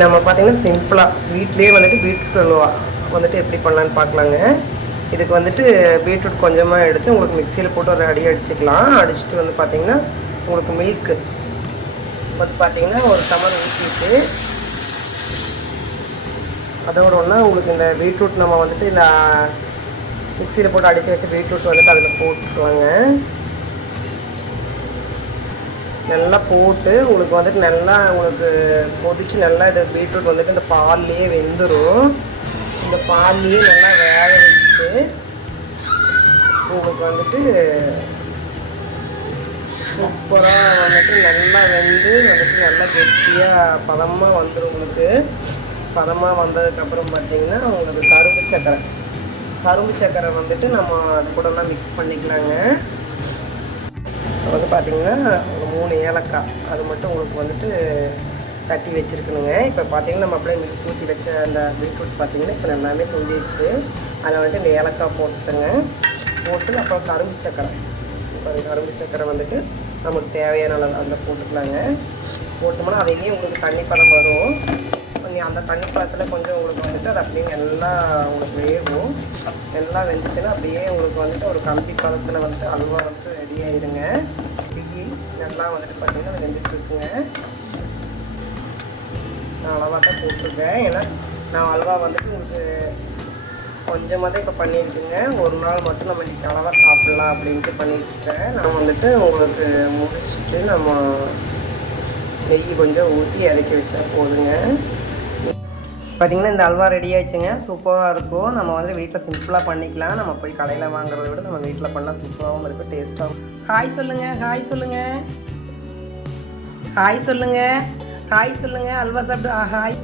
நம்ம பார்த்தீங்கன்னா சிம்பிளாக வீட்டிலேயே வந்துட்டு பீட்ரூட் அல்வா வந்துட்டு எப்படி பண்ணலான்னு பார்க்கலாங்க. இதுக்கு வந்துட்டு பீட்ரூட் கொஞ்சமாக எடுத்து உங்களுக்கு மிக்சியில் போட்டு ஒரு அடி அடிச்சுக்கலாம். அடிச்சுட்டு வந்து பார்த்திங்கன்னா உங்களுக்கு மில்க்கு வந்து பார்த்திங்கன்னா ஒரு டம்ளர் ஊற்றிட்டு அதோட ஒன்றா உங்களுக்கு இந்த பீட்ரூட் நம்ம வந்துட்டு இந்த மிக்சியில் போட்டு அடித்து வச்ச பீட்ரூட் வந்துட்டு அதில் போட்டுக்கலாங்க. நல்லா போட்டு உங்களுக்கு வந்துட்டு நல்லா உங்களுக்கு கொதிச்சு நல்லா இது பீட்ரூட் வந்துட்டு இந்த பால்லையே வெந்துடும். இந்த பால்லையே நல்லா வேக வச்சுட்டு உங்களுக்கு வந்துட்டு சூப்பராக வந்துட்டு நல்லா வெந்து வந்துட்டு நல்லா கெட்டியாக பதமாக வந்துடும். உங்களுக்கு பதமாக வந்ததுக்கப்புறம் பார்த்திங்கன்னா உங்களுக்கு கரும்பு சர்க்கரை வந்துட்டு நம்ம அது கூடலாம் மிக்ஸ் பண்ணிக்கலாங்க. வந்து பார்த்திங்கன்னா ஒரு 3 ஏலக்காய் அது மட்டும் உங்களுக்கு வந்துட்டு தட்டி வச்சுருக்கணுங்க. இப்போ பார்த்திங்கன்னா நம்ம அப்படியே மில்க் ஊற்றி வச்ச அந்த பீட்ரூட் பார்த்திங்கன்னா இப்போ எல்லாமே சொல்லிடுச்சு. அதில் வந்துட்டு இந்த ஏலக்காய் போட்டுங்க. போட்டு அப்புறம் கரும்பு சர்க்கரை வந்துட்டு நமக்கு தேவையான அளவு அதில் போட்டுக்கலாங்க. போட்டோம்னா அதையுமே உங்களுக்கு தண்ணி பதம் வரும். அந்த தண்ணி பதத்தில் கொஞ்சம் உங்களுக்கு வந்துட்டு அது அப்படியே நல்லா உங்களுக்கு வேகும். நல்லா வெந்துச்சுன்னா அப்படியே உங்களுக்கு வந்துட்டு ஒரு கம்பி பதத்தில் வந்துட்டு அல்வா வந்துட்டு ரெடி ஆகிடுங்க. நல்லா வந்துட்டு பார்த்திங்கன்னா வெந்துட்டு இருக்குங்க. நான் அளவாக தான் போட்டிருக்கேன். ஏன்னா நான் அல்வா வந்துட்டு உங்களுக்கு கொஞ்சமாக தான் இப்போ பண்ணியிருக்குங்க. ஒரு நாள் மட்டும் நம்ம இன்றைக்கி அளவாக சாப்பிட்லாம் அப்படின்ட்டு பண்ணியிருக்கேன். நான் வந்துட்டு உங்களுக்கு முடிச்சுட்டு நம்ம நெய் கொஞ்சம் ஊற்றி இறக்கி வச்சா போதுங்க. பார்த்திங்கன்னா இந்த அல்வா ரெடி ஆகிடுச்சுங்க. சூப்பராக இருக்கும். நம்ம வந்து வீட்டில் சிம்பிளாக பண்ணிக்கலாம். நம்ம போய் கடையில் வாங்குறத விட நம்ம வீட்டில் பண்ணால் சூப்பராகவும் இருக்கும், டேஸ்ட்டாகவும். ஹாய் சொல்லுங்கள், அல்வா சாப்பிட்டு ஹாய்.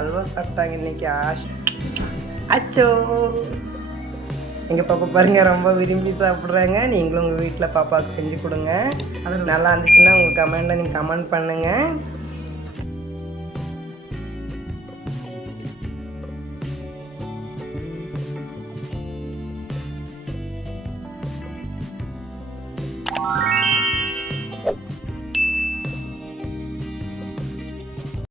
அல்வா சாப்பிட்டாங்க இன்றைக்கி. அச்சோ, எங்கள் பாப்பா பாருங்கள் ரொம்ப விரும்பி சாப்பிட்றாங்க. நீங்களும் உங்கள் வீட்டில் பாப்பாவுக்கு செஞ்சு கொடுங்க. நல்லா இருந்துச்சுன்னா உங்கள் கமெண்டில் நீங்கள் கமெண்ட் பண்ணுங்கள்.